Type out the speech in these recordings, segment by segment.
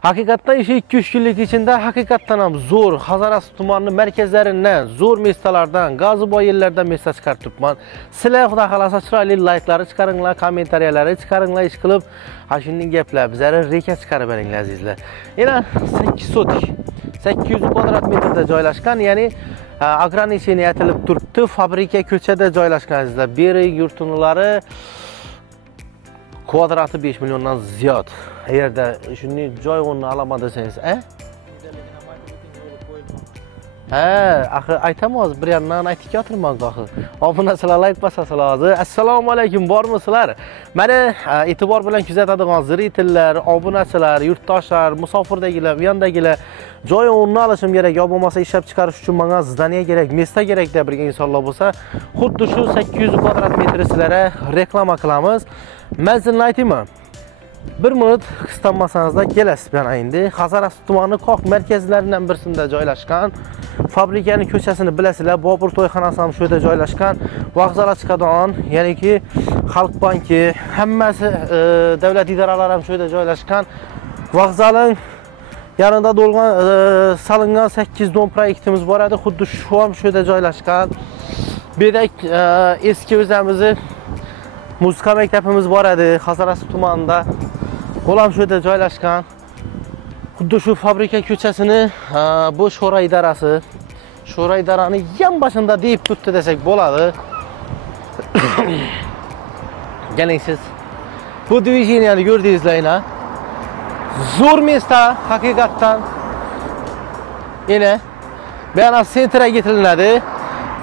Hakikaten işi 2-3 günlük içinde hakikaten ham zor Hazarasp tumanının merkezlerinden, zor meslelerden, gazı boy yerlerden mesaj çıkartıpman. Sizler Xudo xolasa chiroyli like'ları çıkarыңlar, kommentariyalari çıkarыңlar, ish qilib, ha shunday gaplar bizlarga reka chiqarib beringlar azizlar. Yana 8 sotik, 800 kvadrat metrda joylashgan, ya'ni ограничение etilib turibdi. Fabrika ko'chada joylashgan azizlar. Beri yurtunlari kvadrati 5 milliondan ziyod. Eğerda shunday joy o'rnini olaman desangiz, axir aytamiz, bir yandan aytib o'tirman gohi. Obunachilar like bosasizlar hozir. Assalomu alaykum, bormisizlar? Meni e'tibor bilan kuzatadigan ziritillar, obunachilar, yurtdoshlar, musofirdagilar, bu yandagilar joy o'rnini olishim kerak, yo bo'lmasa ishlab chiqarish uchun menga zdaniya kerak, mesta kerak deb birga insonlar bo'lsa, xuddi shu 800 kvadrat metr sizlarga reklama qilamiz. Men sizlarga aytayman. 1 minut qistanmasanizlar kelasiz bana endi. Hazarasp tumani Qoq markazlaridan birisida joylashgan. Fabrikaning ko'chasini bilasizlar, Bobur to'yxonasi ham shu yerda joylashgan. Vokzal chiqadigan, ya'niki Xalq banki, hammasi davlat idoralari ham shu yerda joylashgan. Vokzalning yanında dolgan salingan 8 dom proyektimiz bor edi, xuddi shu ham shu yerda joylashgan. Bedek eski o'zimizni muzika maktabimiz bor edi Hazarasp tumanida. Ular shu yerda joylashgan. Xuddi shu fabrika ko'chasini bu Sho'ra idorasi, Sho'ra idorani yan boshida deb turibdi desak bo'ladi. Keling siz. Bu divideniyani ko'rdingizlar-a? Zo'r mesta haqiqatan. Yana bana sentra getiriladi.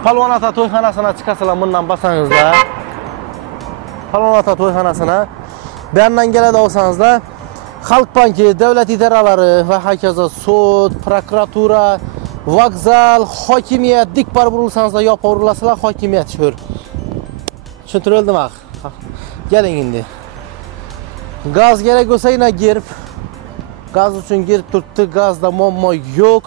Palvonata to'yxonasini chiqasizlar bundan basangizlar. Palvonata to'yxonasini bu yerdan keladi olsangizlar, Xalq banki, davlat idoralari va hokazo sud, prokuratura, vokzal, hokimiyat dik bar burilsangizlar, yopa burilasizlar, hokimiyat shur. Tushuntirdimmi? Keling endi. Gaz kerak bo'lsa yana girib, gaz uchun girib turibdi, gazda muammo yo'q.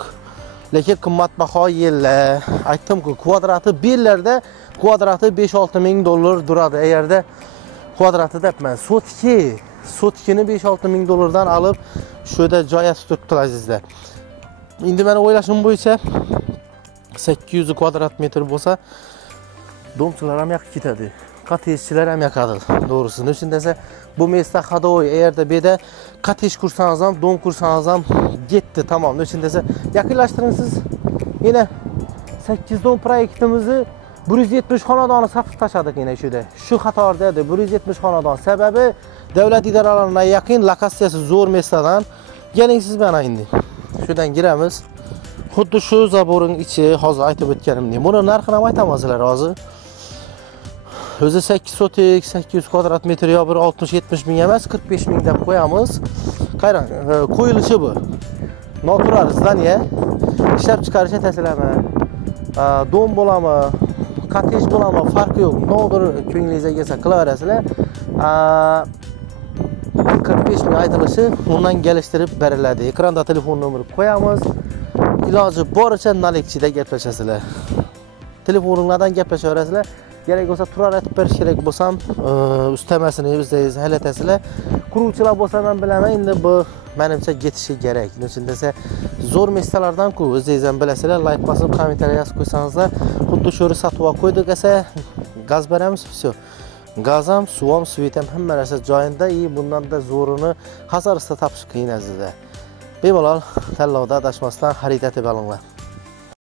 Lekin qimmatbaho yerlar. Aytdim-ku, kvadrati bellarda kvadrati 5-6 ming dollar turadi. Eğerda kvadrati debman, sotkini 5-6 ming dollardan olib shu yerda joy turibdilar azizlar. Endi meni o'ylashim bo'yicha 800 kvadrat metr bo'lsa, domchilar ham yoqib ketadi. Kotejchilar ham yoqadi. To'g'risini uchun desa, bu mesta hadoy, eğerda beda kotej kursangiz ham, dom kursangiz ham ketdi, tamom. Uchun desa, yaqinlashtiring siz. Yana 8 dom proyektimizni 170 xonadonni saqib tashladik yana shuda. Shu qatorda edi 170 xonadon. Sababi davlat idoralariga yaqin, lokatsiyasi zo'r mestadan. Keling siz bilan endi. Shudan giramiz. Xuddi shu zaborning ichi hozir aytib o'tganimdek. Buni narxini ham aytamazlar hozir. O'zi 8 sotik, 800 kvadrat metr yo bir 60-70 ming emas, 45 ming deb qo'yamiz. Qayrang, qo'yilishi bu. Natural zdaniya. Ishlab chiqarishga tashlama. Dom bo'lami, kotej bo'lami, farqi yo'q. Nodir ko'nglingizga kelsa qilaverasizlar. 45 ming aytilishi, undan kelishtirib beriladi. Ekranda telefon nomeri qo'yamiz. Iloji boricha nalikchida gaplashasizlar. Telefoningizdan gaplashaverasizlar. Kerak bo'lsa turar aytib berish kerak bo'lsam, ustamasini o'zingiz halatasizlar. Quruvchilar bo'lsa men bilaman, endi bu menimcha ketishi kerak. Nechun desa, zo'r mestalardan-ku o'zingiz ham bilasizlar, like bosib, kommentariy yozib qo'ysangiz, xuddi shu sotib qo'ydik esa, gaz beramiz, все. Gaz ham, suv ham, svet ham hamma narsa joyida, bundan da zo'rini Hazarasda topish qiyin azizlar. Bemalol tanlovda adashmasdan xarid etib olinglar.